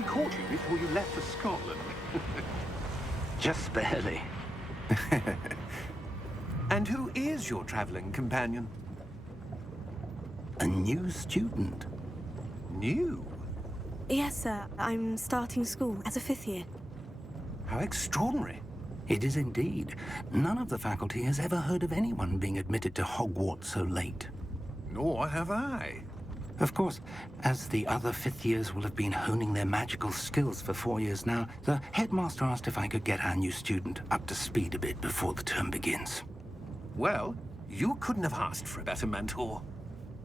I caught you before you left for Scotland. Just barely. And who is your traveling companion? A new student. New? Yes, sir. I'm starting school as a 5th year. How extraordinary. It is indeed. None of the faculty has ever heard of anyone being admitted to Hogwarts so late. Nor have I. Of course, as the other 5th years will have been honing their magical skills for 4 years now, the headmaster asked if I could get our new student up to speed a bit before the term begins. Well, you couldn't have asked for a better mentor.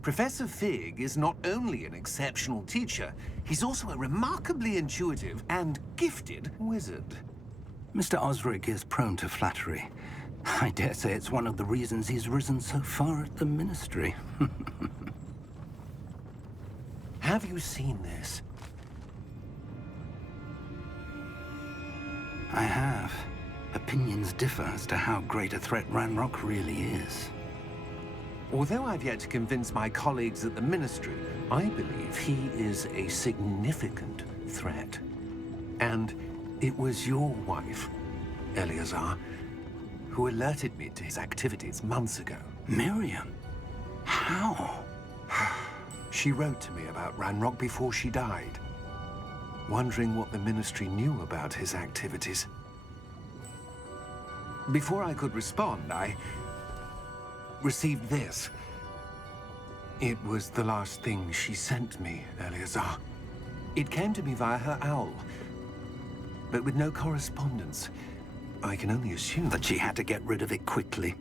Professor Fig is not only an exceptional teacher, he's also a remarkably intuitive and gifted wizard. Mr. Osric is prone to flattery. I dare say it's one of the reasons he's risen so far at the Ministry. Have you seen this? I have. Opinions differ as to how great a threat Ranrock really is. Although I've yet to convince my colleagues at the Ministry, I believe he is a significant threat. And it was your wife, Eleazar, who alerted me to his activities months ago. Miriam? How? She wrote to me about Ranrock before she died, wondering what the Ministry knew about his activities. Before I could respond, I received this. It was the last thing she sent me, Eleazar. It came to me via her owl, but with no correspondence. I can only assume That she had to get rid of it quickly,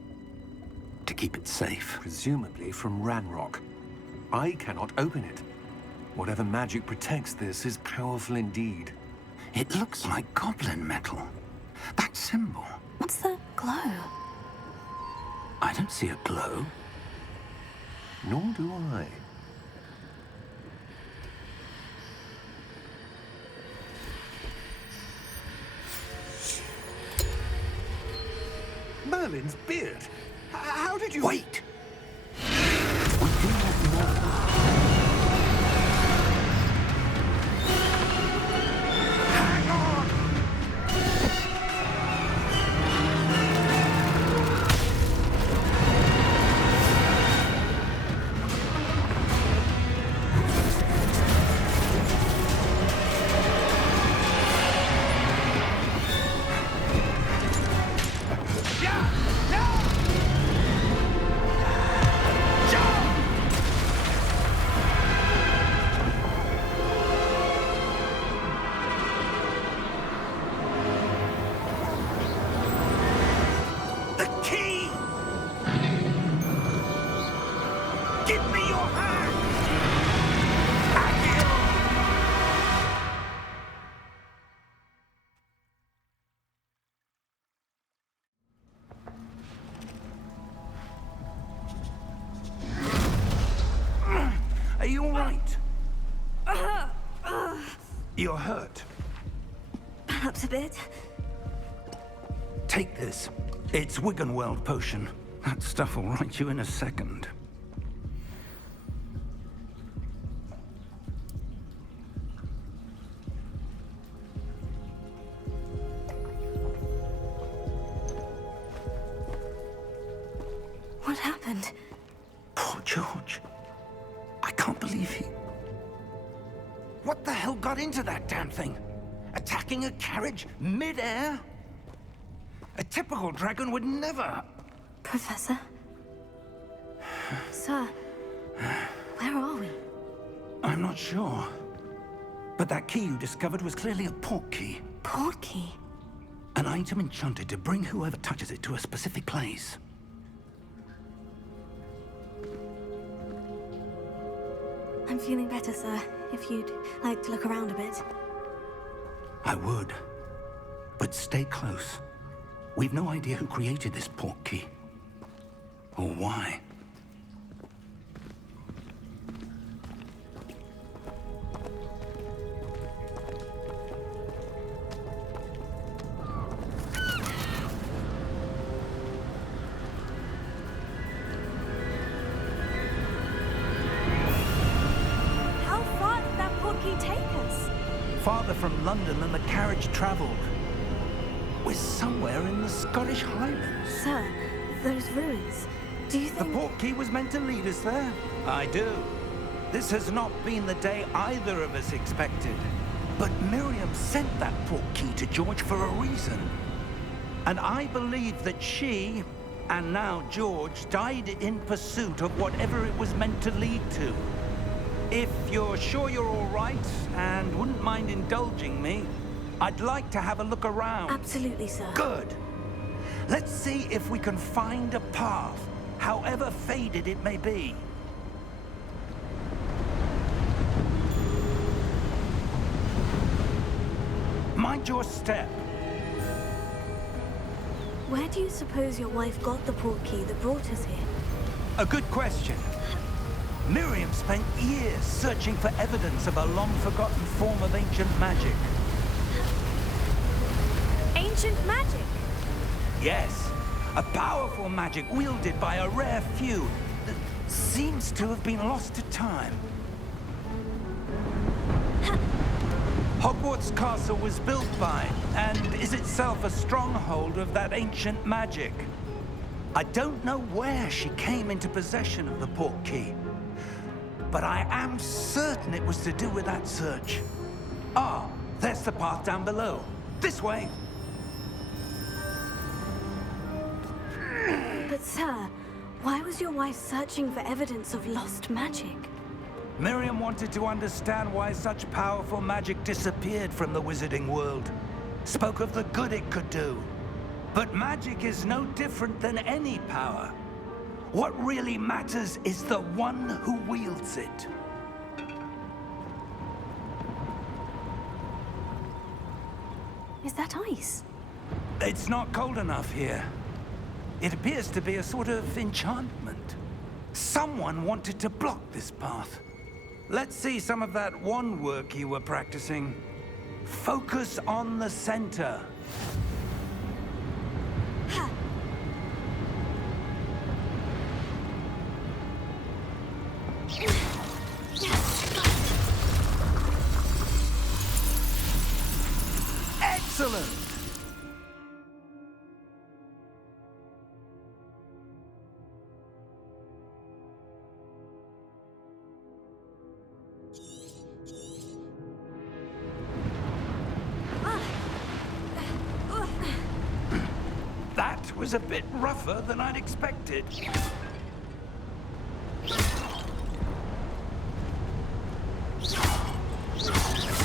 to keep it safe. presumably from Ranrock. I cannot open it. Whatever magic protects this is powerful indeed. It looks like goblin metal. That symbol. What's the glow? I don't see a glow. Nor do I. Merlin's beard. How did you... Wait! We do not know. Hang on! The key! Give me your hand! Accio! Are you all right? You're hurt. Perhaps a bit. Take this. It's Wiggenweld potion. That stuff will right you in a second. What happened? Poor George. I can't believe he... What the hell got into that damn thing? Attacking a carriage mid-air? A typical dragon would never... Professor? Sir, where are we? I'm not sure. But that key you discovered was clearly a port key. Port key? An item enchanted to bring whoever touches it to a specific place. I'm feeling better, sir. If you'd like to look around a bit. I would. But stay close. We've no idea who created this port key. Or why. How far did that port key take us? farther from London than the carriage travelled. We're somewhere in the Scottish Highlands. Sir, those ruins. Do you The think... portkey was meant to lead us there? I do. This has not been the day either of us expected. But Miriam sent that portkey to George for a reason. And I believe that she, and now George, died in pursuit of whatever it was meant to lead to. If you're sure you're all right, and wouldn't mind indulging me, I'd like to have a look around. Absolutely, sir. Good. Let's see if we can find a path, however faded it may be. Mind your step. Where do you suppose your wife got the portkey that brought us here? A good question. Miriam spent years searching for evidence of a long-forgotten form of ancient magic. Ancient magic? Yes, a powerful magic wielded by a rare few that seems to have been lost to time. Hogwarts Castle was built by, and is itself a stronghold of that ancient magic. I don't know where she came into possession of the portkey, but I am certain it was to do with that search. Ah, there's the path down below. This way. But sir, why was your wife searching for evidence of lost magic? Miriam wanted to understand why such powerful magic disappeared from the wizarding world. Spoke of the good it could do. But magic is no different than any power. What really matters is the one who wields it. Is that ice? It's not cold enough here. It appears to be a sort of enchantment. Someone wanted to block this path. Let's see some of that wand work you were practicing. Focus on the center. Excellent! That was a bit rougher than I'd expected.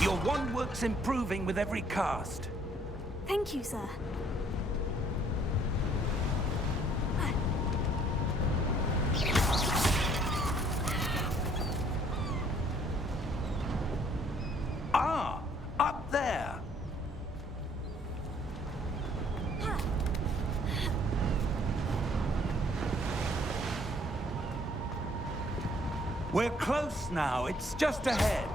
Your wand work's improving with every cast. Thank you, sir. Ah, up there. We're close now. It's just ahead.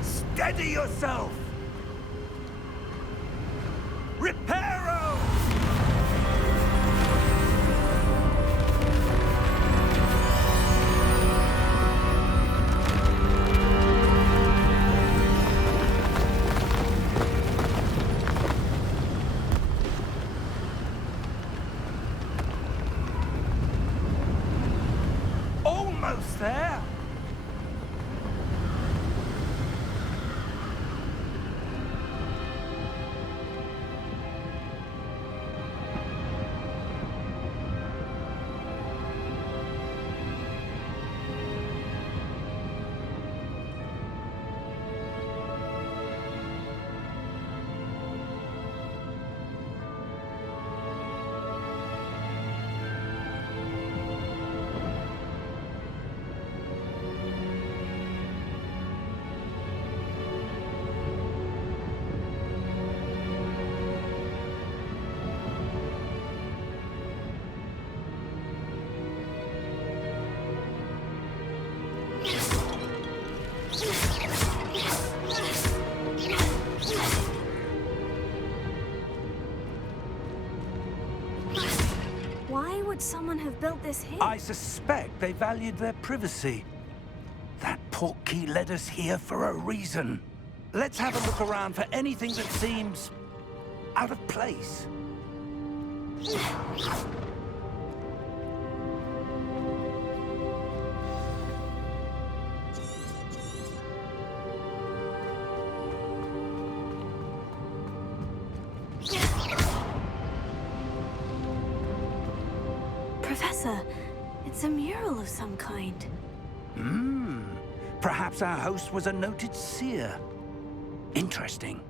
Steady yourself! Reparo! Almost there! someone have built this here? I suspect they valued their privacy. That portkey led us here for a reason. Let's have a look around for anything that seems out of place. Professor, it's a mural of some kind. Perhaps our host was a noted seer. Interesting.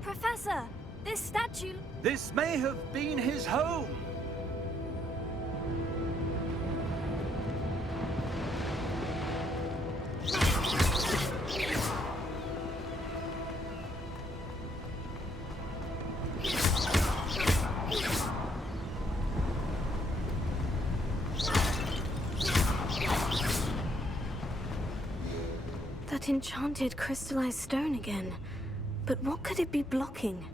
Professor, this statue... This may have been his home. That enchanted crystallized stone again. But what could it be blocking?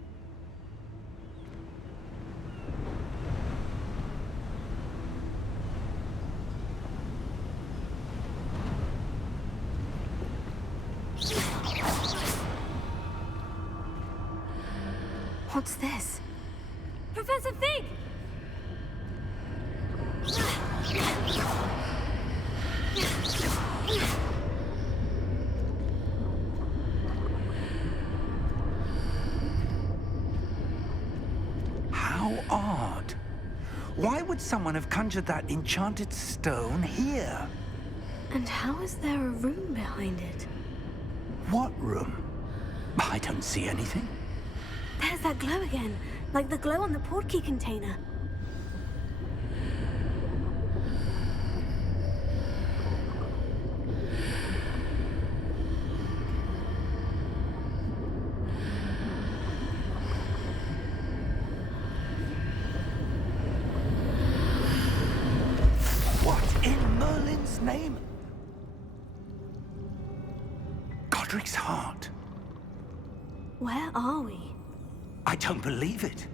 What's this? Professor Fig! How odd. Why would someone have conjured that enchanted stone here? And how is there a room behind it? What room? I don't see anything. There's that glow again, like the glow on the portkey container. What in Merlin's name? Godric's heart. Where are we? I don't believe it.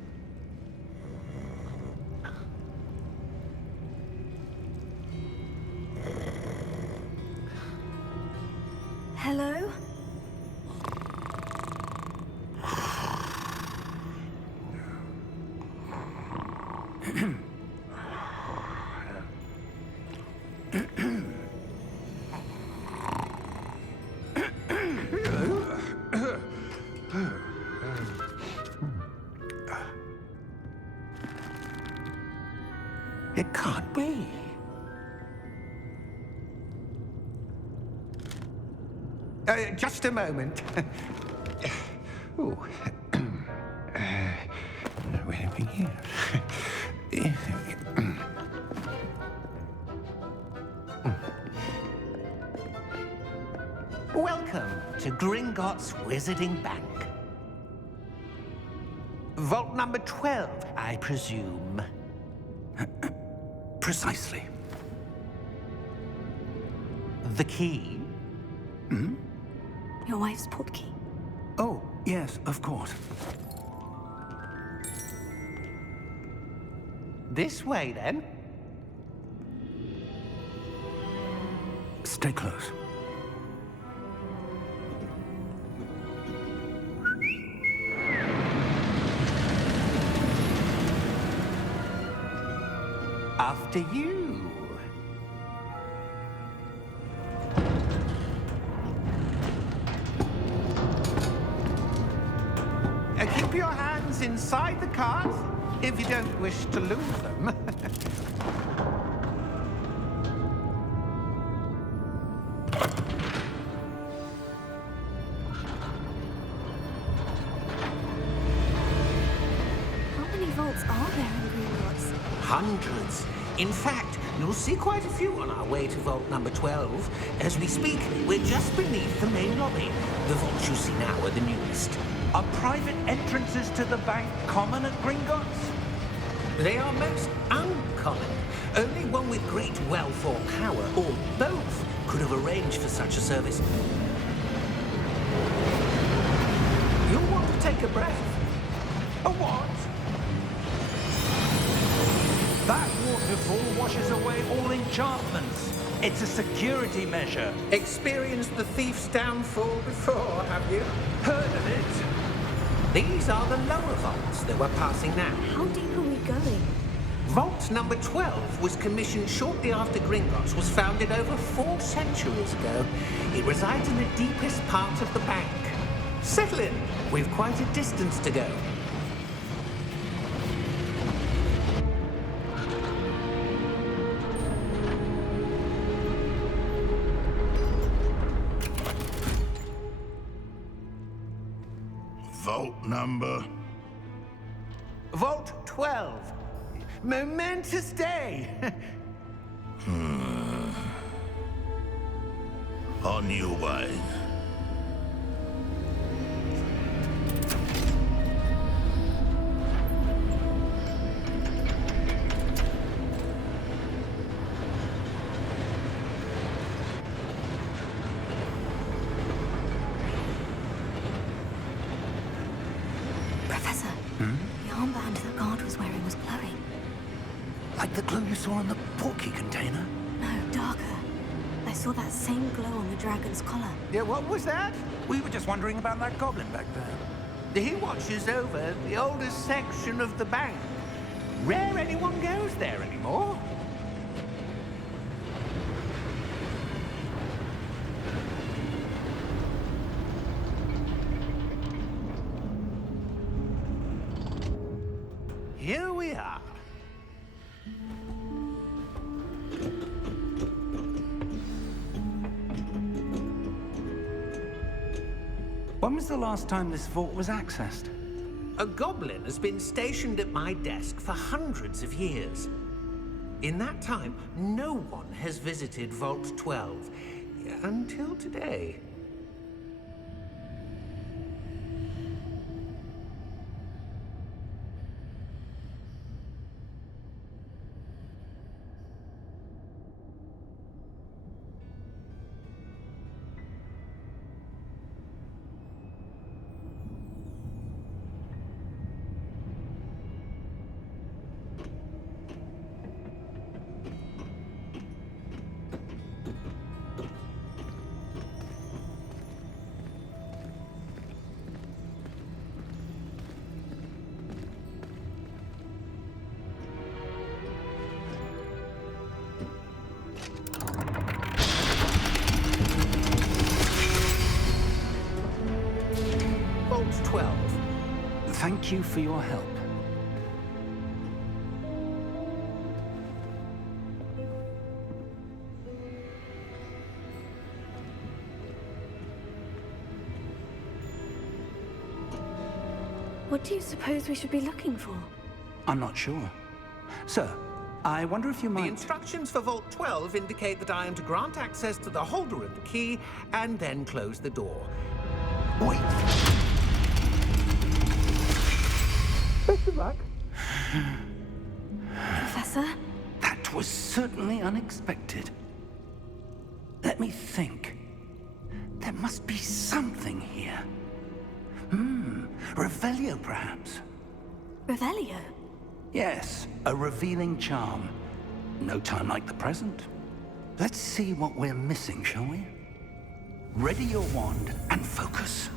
Hello? It can't be. Just a moment. Ooh. Where are we here? Welcome to Gringotts Wizarding Bank. Vault number 12, I presume. Precisely. The key? Your wife's portkey. Oh, yes, of course. This way, then. Stay close. After you. Keep your hands inside the cart if you don't wish to lose them. How many vaults are there in Gringotts? Hundreds. In fact, you'll see quite a few on our way to vault number 12. As we speak, we're just beneath the main lobby. The vaults you see now are the newest. Are private entrances to the bank common at Gringotts? They are most uncommon. Only one with great wealth or power, or both, could have arranged for such a service. You'll want to take a breath. A what? That waterfall washes away all enchantments. It's a security measure. Experienced the thief's downfall before, have you? Heard of it? These are the lower vaults that we're passing now. How deep are we going? Vault number 12 was commissioned shortly after Gringotts was founded over 4 centuries ago. It resides in the deepest part of the bank. Settle in. We've quite a distance to go. Vault number? Vault 12. Momentous day. On your way. Professor, the armband that guard was wearing was glowing. Like the glow you saw on the porky container? No, darker. I saw that same glow on the dragon's collar. Yeah, what was that? We were just wondering about that goblin back there. He watches over the oldest section of the bank. Rare anyone goes there anymore. Here we are. When was the last time this vault was accessed? A goblin has been stationed at my desk for hundreds of years. In that time, no one has visited Vault 12 until today. Vault 12. Thank you for your help. What do you suppose we should be looking for? I'm not sure. Sir, I wonder if you The might... instructions for Vault 12 indicate that I am to grant access to the holder of the key and then close the door. Wait! Best of luck. Professor? That was certainly unexpected. Let me think. There must be something here. Revelio, perhaps? Revelio? Yes, a revealing charm. No time like the present. Let's see what we're missing, shall we? Ready your wand and focus.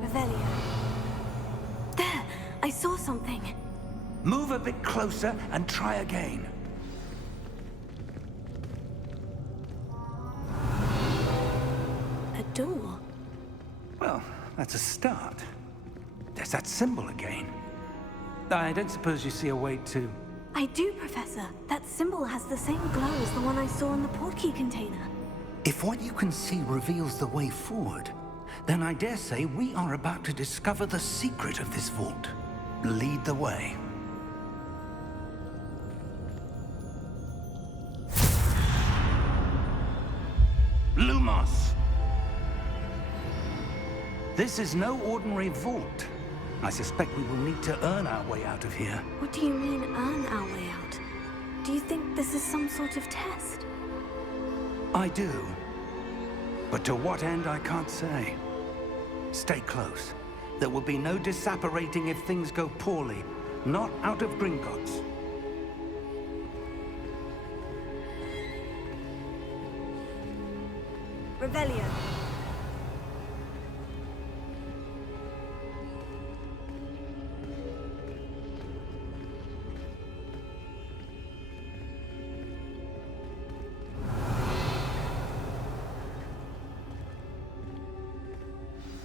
Revelio. There! I saw something. Move a bit closer and try again. door. Well, that's a start. There's that symbol again. I don't suppose you see a way to... I do, Professor. That symbol has the same glow as the one I saw in the portkey container. If what you can see reveals the way forward, then I dare say we are about to discover the secret of this vault. Lead the way. Lumos! This is no ordinary vault. I suspect we will need to earn our way out of here. What do you mean, earn our way out? Do you think this is some sort of test? I do. But to what end, I can't say. Stay close. There will be no disapparating if things go poorly. Not out of Gringotts. Revelio.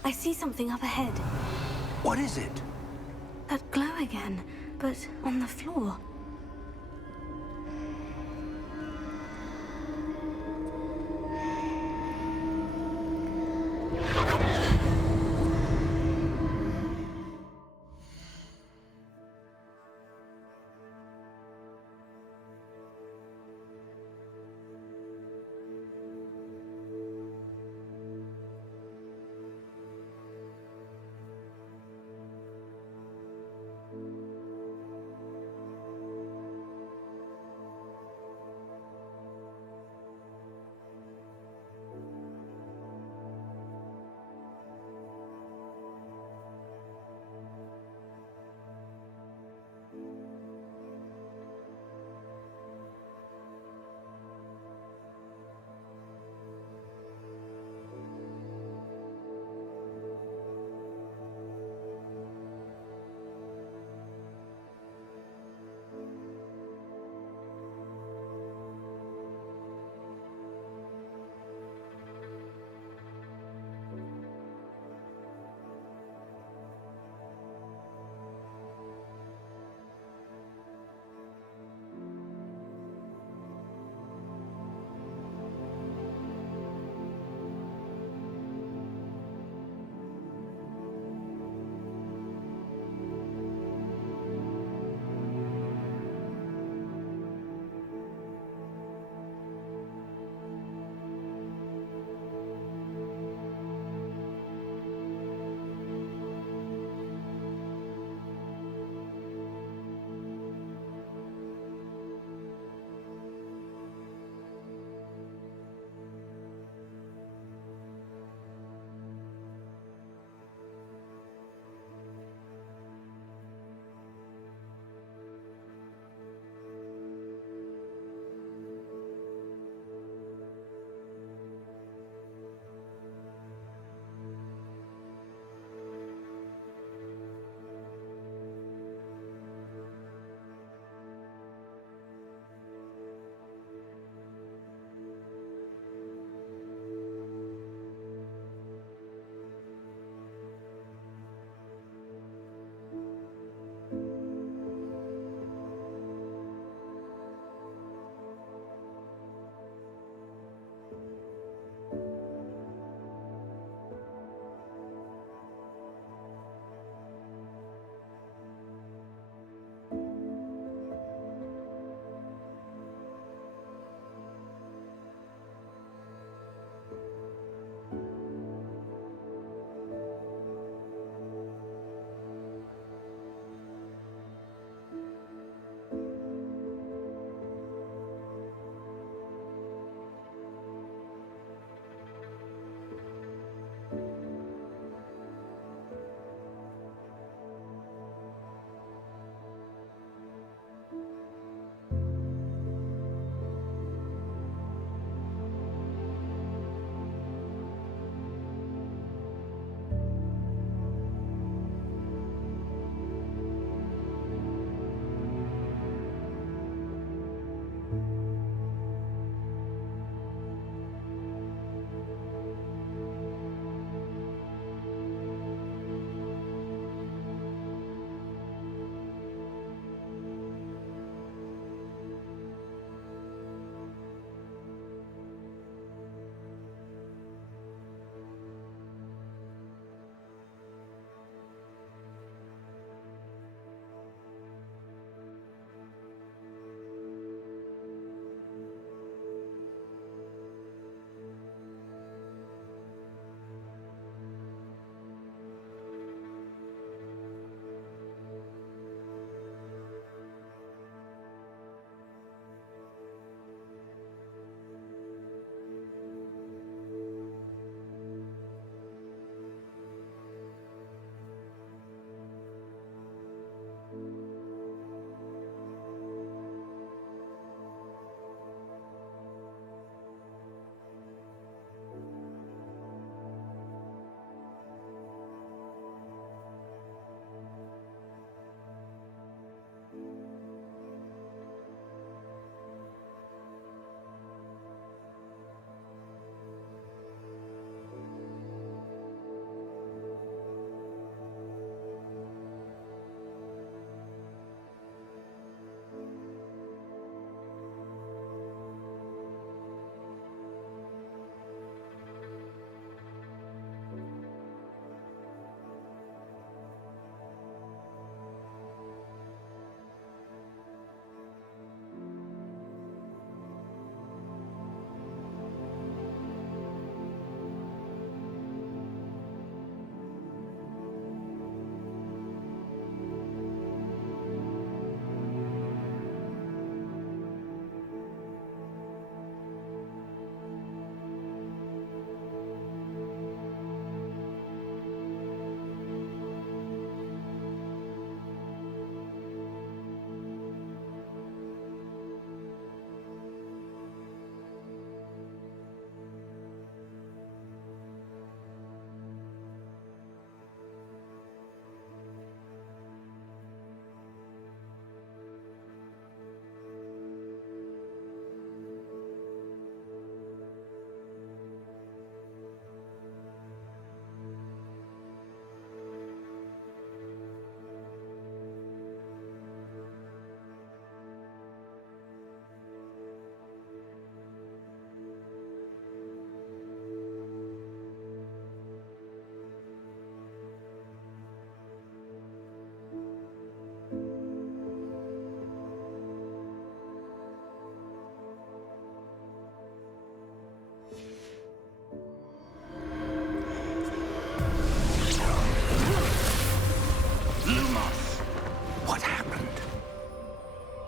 I see something up ahead. What is it? That glow again, but on the floor.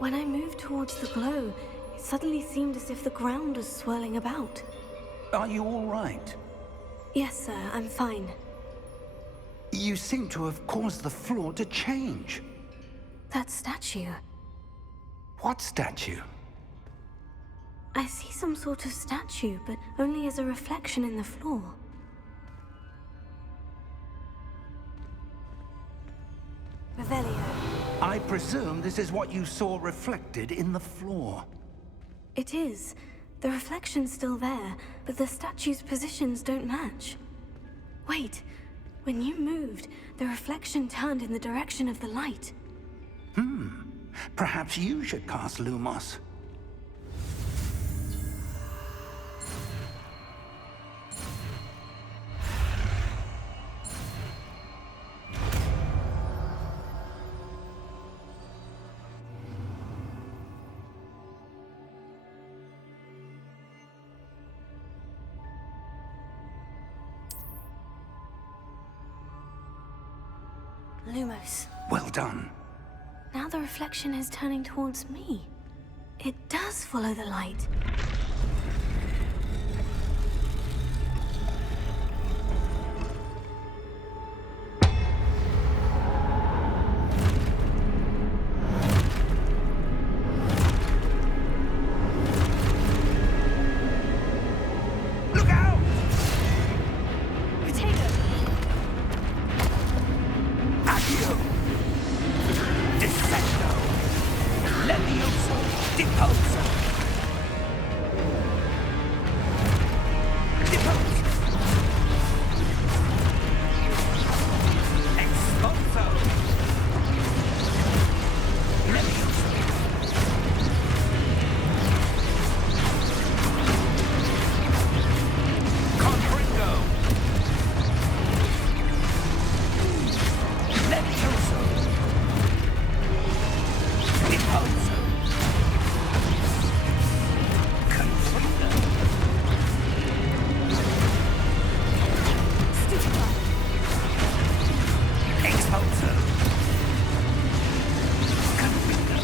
When I moved towards the glow, it suddenly seemed as if the ground was swirling about. Are you all right? Yes, sir, I'm fine. You seem to have caused the floor to change. That statue. What statue? I see some sort of statue, but only as a reflection in the floor. Revelio. I presume this is what you saw reflected in the floor. It is. The reflection's still there, but the statue's positions don't match. Wait. When you moved, the reflection turned in the direction of the light. Perhaps you should cast Lumos. Lumos. Well done. Now the reflection is turning towards me. It does follow the light. Look out! Potato! Accio! Descendo! Levioso! Deposo! Deposo! Exposo! Levioso! Confringo! Levioso! Deposo! Confringo! Stupefy! Exposo! Confringo!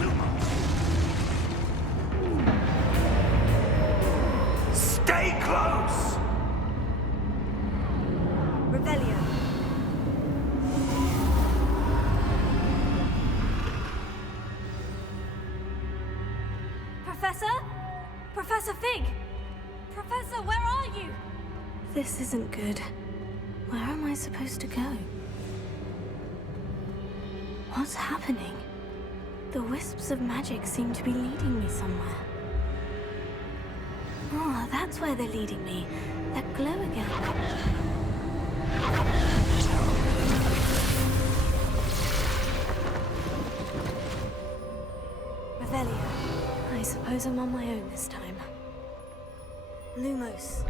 Lumo! Stay close! Revelio! Professor? Professor Fig! Professor, where are you? This isn't good. Where am I supposed to go? What's happening? The wisps of magic seem to be leading me somewhere. Oh, that's where they're leading me. That glow again. Revelio. I suppose I'm on my own this time. Lumos.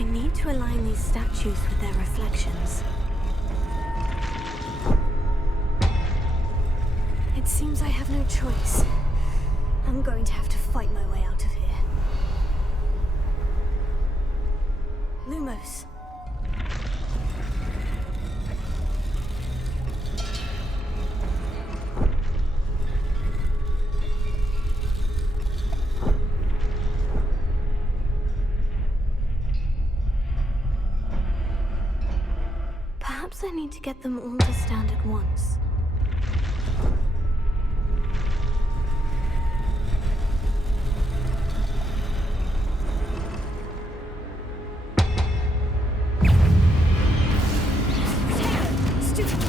I need to align these statues with their reflections. It seems I have no choice. I'm going to have to fight my way out of here. Lumos. Perhaps I need to get them all to stand at once. Stupefy!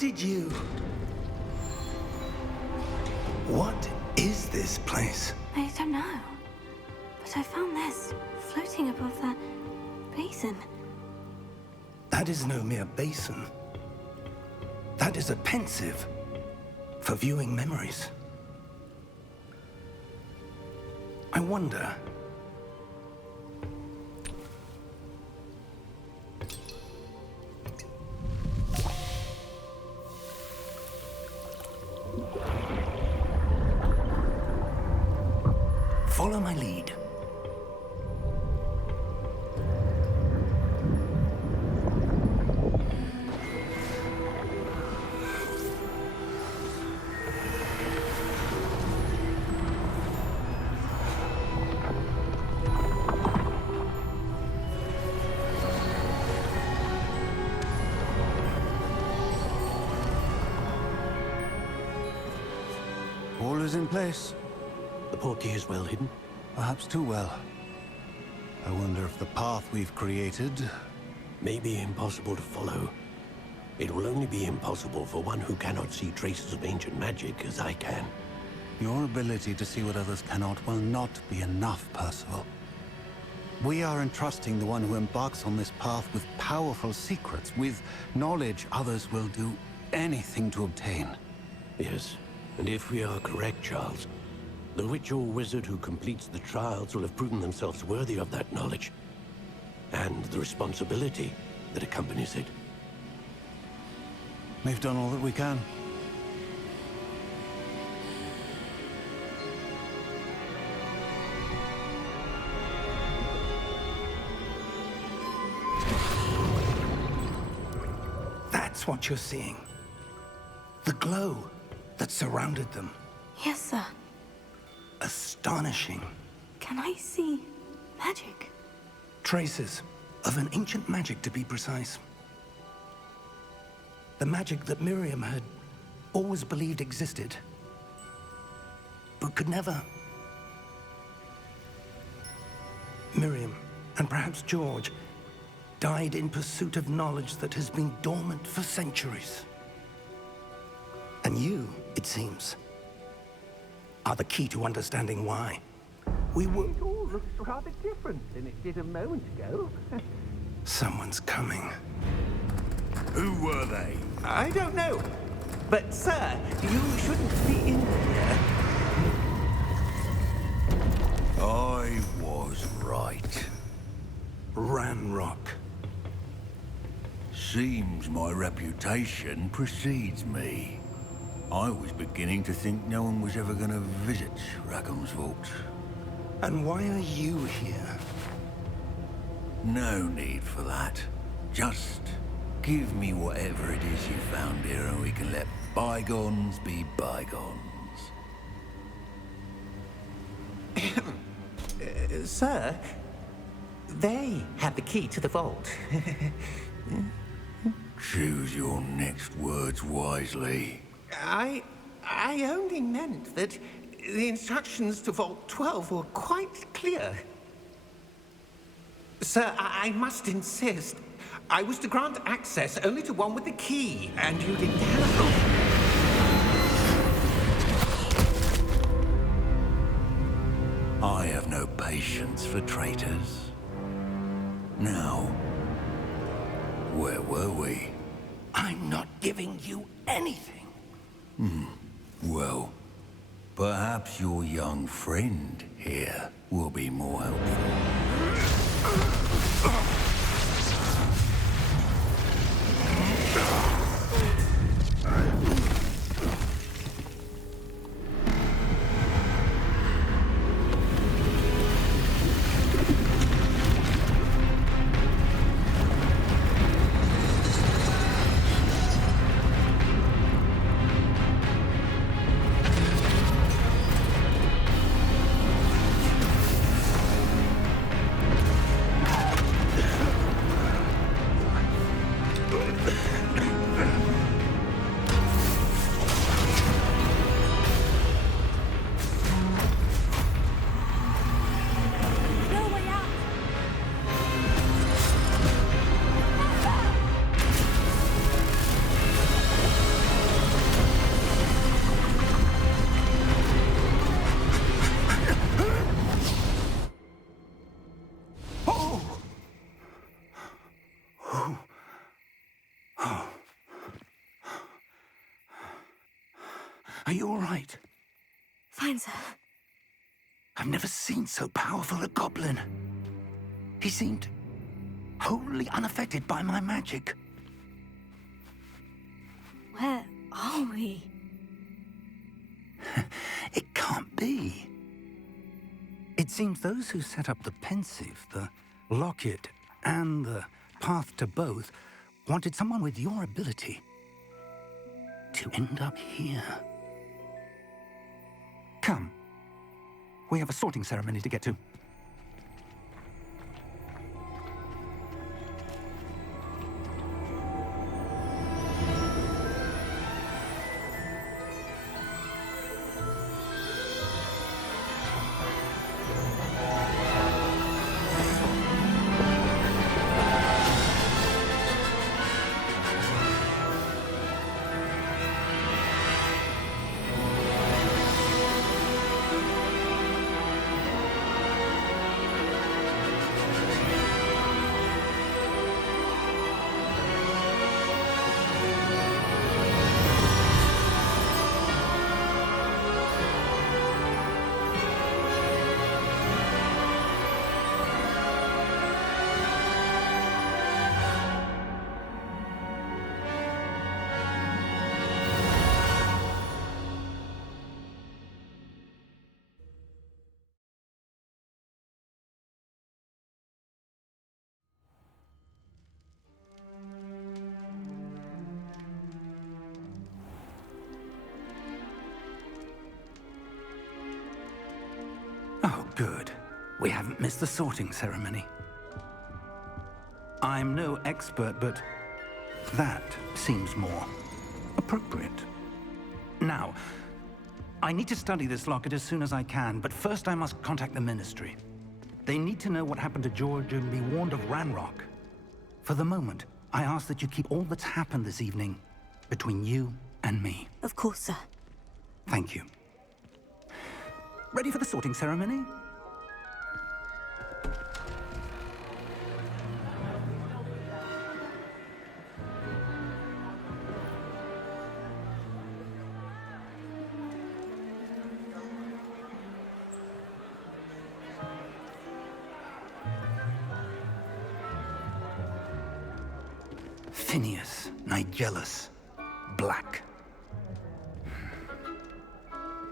did you... What is this place? I don't know. But I found this floating above that basin. That is no mere basin. That is a pensive for viewing memories. I wonder... Follow my lead. All is in place. The portkey is well hidden. Perhaps too well. I wonder if the path we've created... May be impossible to follow. It will only be impossible for one who cannot see traces of ancient magic as I can. Your ability to see what others cannot will not be enough, Percival. We are entrusting the one who embarks on this path with powerful secrets, with knowledge others will do anything to obtain. Yes, and if we are correct, Charles, the witch or wizard who completes the trials will have proven themselves worthy of that knowledge, and the responsibility that accompanies it. We've done all that we can. That's what you're seeing. The glow that surrounded them. Yes, sir. Astonishing. Can I see magic? Traces of an ancient magic, to be precise. The magic that Miriam had always believed existed, but could never. Miriam, and perhaps George, died in pursuit of knowledge that has been dormant for centuries. And you, it seems, are the key to understanding why. We were... It all looks rather different than it did a moment ago. Someone's coming. Who were they? I don't know. But, sir, you shouldn't be in here. I was right. Ranrock. Seems my reputation precedes me. I was beginning to think no one was ever going to visit Rackham's vault. And why are you here? No need for that. Just give me whatever it is you found here and we can let bygones be bygones. Sir, they have the key to the vault. Choose your next words wisely. I only meant that the instructions to Vault 12 were quite clear. Sir, I must insist. I was to grant access only to one with the key, and you didn't have... I have no patience for traitors. Now, where were we? I'm not giving you anything. Well, perhaps your young friend here will be more helpful. Are you all right? Fine, sir. I've never seen so powerful a goblin. He seemed wholly unaffected by my magic. Where are we? It can't be. It seems those who set up the pensive, the locket, and the path to both wanted someone with your ability to end up here. Come. We have a sorting ceremony to get to. Oh, good. We haven't missed the sorting ceremony. I'm no expert, but that seems more appropriate. Now, I need to study this locket as soon as I can, but first I must contact the Ministry. They need to know what happened to George and be warned of Ranrock. For the moment, I ask that you keep all that's happened this evening between you and me. Of course, sir. Thank you. Ready for the sorting ceremony? Phineas, Nigellus, Black.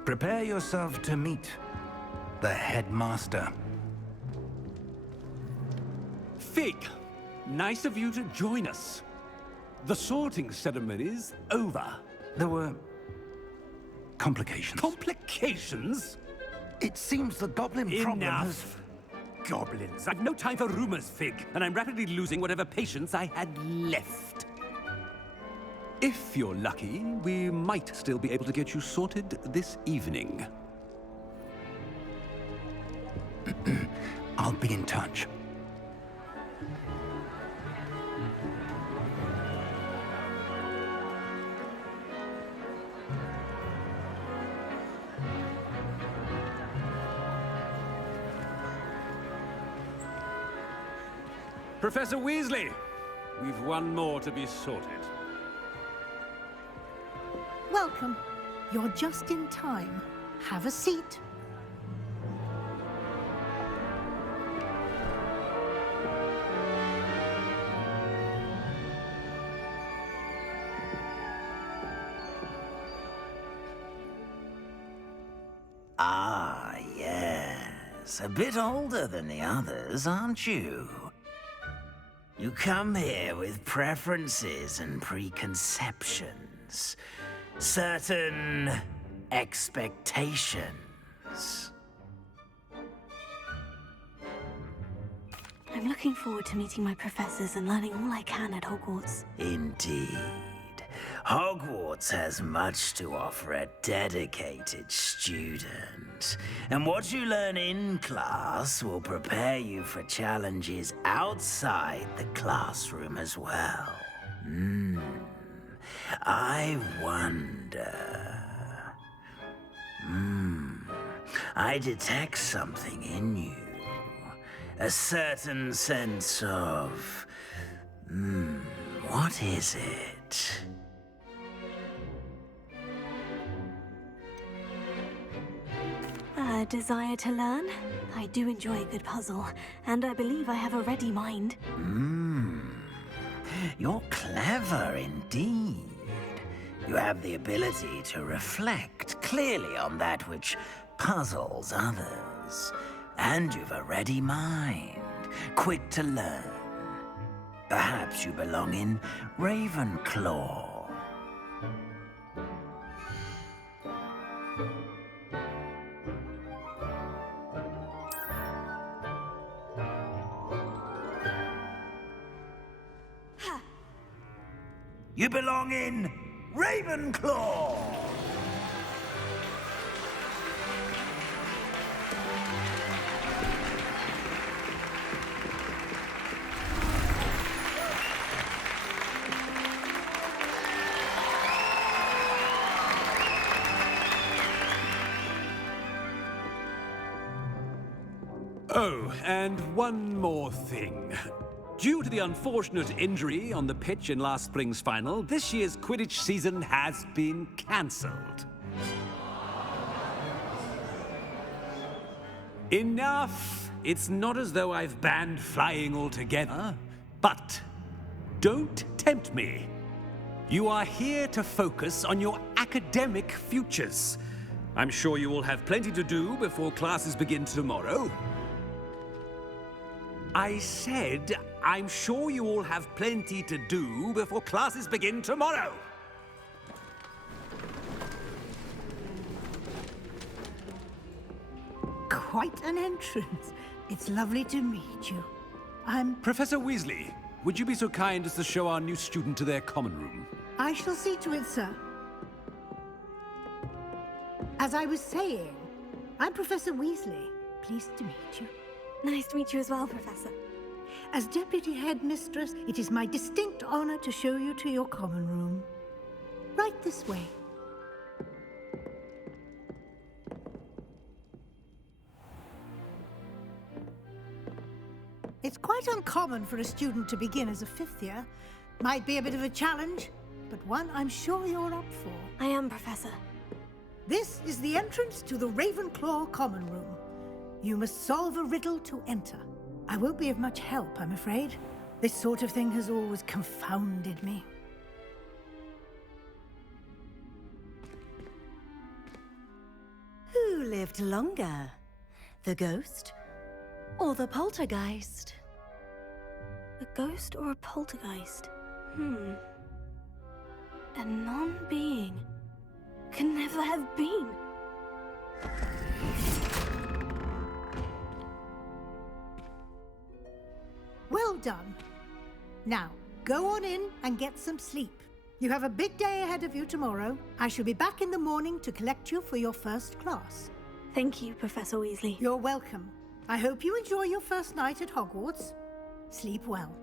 Prepare yourself to meet the headmaster. Fig, nice of you to join us. The sorting ceremony's over. There were complications. Complications? It seems the goblin problem has... Enough. Goblins. I've no time for rumors, Fig, and I'm rapidly losing whatever patience I had left. If you're lucky, we might still be able to get you sorted this evening. I'll be in touch. Professor Weasley, we've one more to be sorted. Welcome. You're just in time. Have a seat. Ah, yes. A bit older than the others, aren't you? You come here with preferences and preconceptions. Certain expectations. I'm looking forward to meeting my professors and learning all I can at Hogwarts. Indeed. Hogwarts has much to offer a dedicated student. And what you learn in class will prepare you for challenges outside the classroom as well. I wonder... I detect something in you. A certain sense of... what is it? A desire to learn? I do enjoy a good puzzle, and I believe I have a ready mind. You're clever indeed. You have the ability to reflect clearly on that which puzzles others. And you've a ready mind, quick to learn. Perhaps you belong in Ravenclaw. You belong in Ravenclaw! Oh, and one more thing. Due to the unfortunate injury on the pitch in last spring's final, this year's Quidditch season has been cancelled. Enough! It's not as though I've banned flying altogether, but don't tempt me. You are here to focus on your academic futures. I'm sure you will have plenty to do before classes begin tomorrow. I said, I'm sure you all have plenty to do before classes begin tomorrow. Quite an entrance. It's lovely to meet you. Professor Weasley, would you be so kind as to show our new student to their common room? I shall see to it, sir. As I was saying, I'm Professor Weasley. Pleased to meet you. Nice to meet you as well, Professor. As Deputy Headmistress, it is my distinct honor to show you to your common room. Right this way. It's quite uncommon for a student to begin as a fifth year. Might be a bit of a challenge, but one I'm sure you're up for. I am, Professor. This is the entrance to the Ravenclaw common room. You must solve a riddle to enter. I won't be of much help, I'm afraid. This sort of thing has always confounded me. Who lived longer? The ghost or the poltergeist? A ghost or a poltergeist? A non-being. Can never have been. Well done. Now, go on in and get some sleep. You have a big day ahead of you tomorrow. I shall be back in the morning to collect you for your first class. Thank you, Professor Weasley. You're welcome. I hope you enjoy your first night at Hogwarts. Sleep well.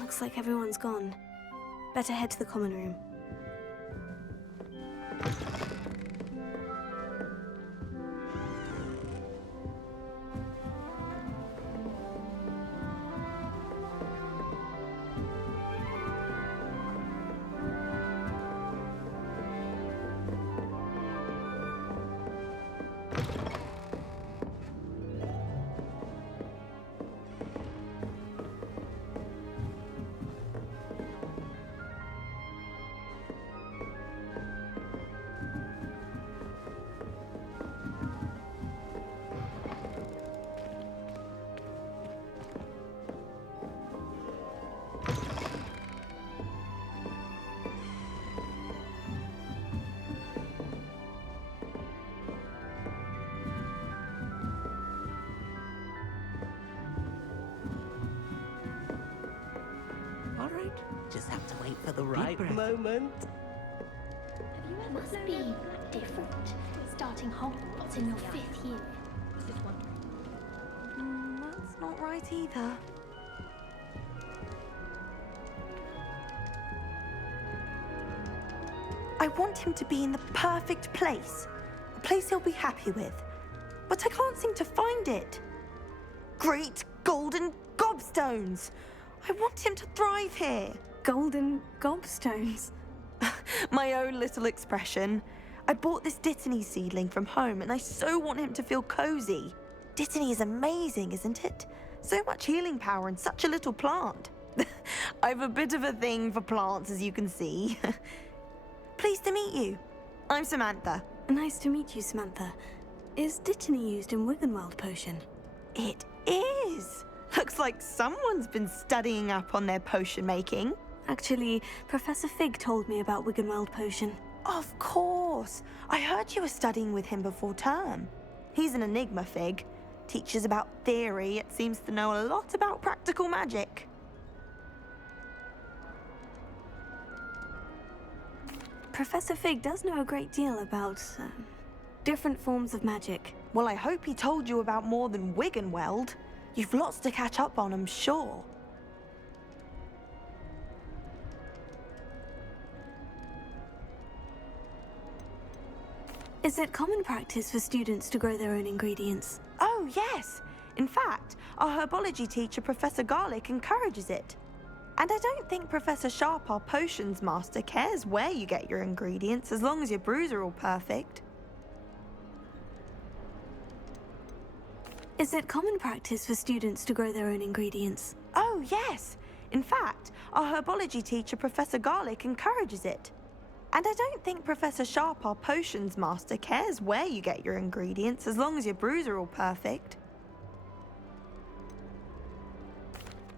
Looks like everyone's gone. Better head to the common room. Just have to wait for the right moment. Must be different, starting Hogwarts in your 5th year. That's not right either. I want him to be in the perfect place. A place he'll be happy with. But I can't seem to find it. Great golden gobstones! I want him to thrive here. Golden gobstones? My own little expression. I bought this Dittany seedling from home and I so want him to feel cozy. Dittany is amazing, isn't it? So much healing power in such a little plant. I've a bit of a thing for plants, as you can see. Pleased to meet you. I'm Samantha. Nice to meet you, Samantha. Is Dittany used in Wiggenweld potion? It is. Looks like someone's been studying up on their potion making. Actually, Professor Fig told me about Wiggenweld potion. Of course. I heard you were studying with him before term. He's an enigma, Fig. Teaches about theory, yet seems to know a lot about practical magic. Professor Fig does know a great deal about different forms of magic. Well, I hope he told you about more than Wiggenweld. You've lots to catch up on, I'm sure. Is it common practice for students to grow their own ingredients? Oh, yes. In fact, our herbology teacher, Professor Garlick, encourages it. And I don't think Professor Sharp, our potions master, cares where you get your ingredients, as long as your brews are all perfect. Is it common practice for students to grow their own ingredients? Oh, yes. In fact, our herbology teacher, Professor Garlick, encourages it. And I don't think Professor Sharp, our potions master, cares where you get your ingredients, as long as your brews are all perfect.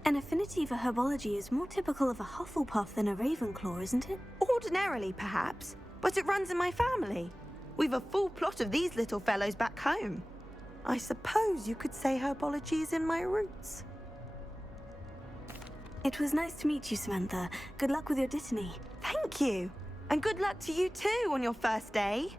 An affinity for herbology is more typical of a Hufflepuff than a Ravenclaw, isn't it? Ordinarily, perhaps, but it runs in my family. We've a full plot of these little fellows back home. I suppose you could say herbology is in my roots. It was nice to meet you, Samantha. Good luck with your Dittany. Thank you. And good luck to you too on your first day.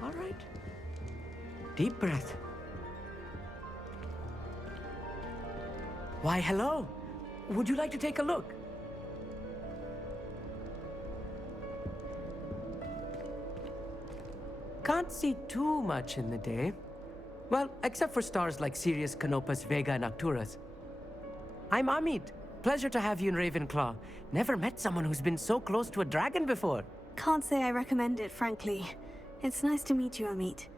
All right. Deep breath. Why, hello. Would you like to take a look? Can't see too much in the day. Well, except for stars like Sirius, Canopus, Vega, and Arcturus. I'm Amit. Pleasure to have you in Ravenclaw. Never met someone who's been so close to a dragon before. Can't say I recommend it, frankly. It's nice to meet you, Amit.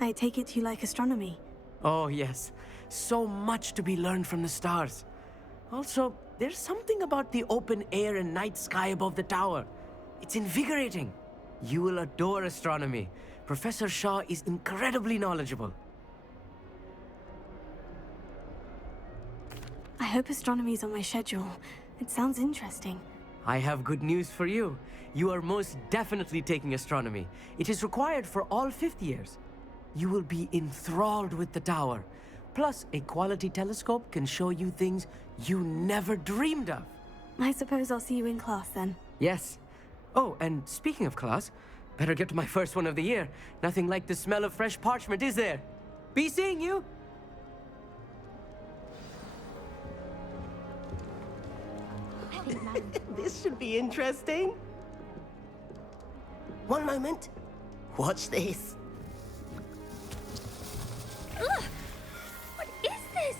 I take it you like astronomy. Oh, yes. So much to be learned from the stars. Also, there's something about the open air and night sky above the tower. It's invigorating. You will adore astronomy. Professor Shaw is incredibly knowledgeable. I hope astronomy's on my schedule. It sounds interesting. I have good news for you. You are most definitely taking astronomy. It is required for all fifth years. You will be enthralled with the tower. Plus, a quality telescope can show you things you never dreamed of. I suppose I'll see you in class then. Yes. Oh, and speaking of class, better get to my first one of the year. Nothing like the smell of fresh parchment, is there? Be seeing you! This should be interesting. One moment. Watch this. Ugh! What is this?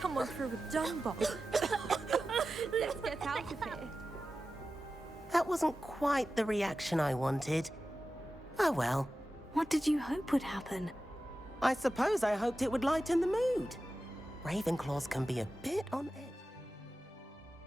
Someone threw a dung bomb. Let's get out of here. That wasn't quite the reaction I wanted. Oh well. What did you hope would happen? I suppose I hoped it would lighten the mood. Ravenclaws can be a bit on edge.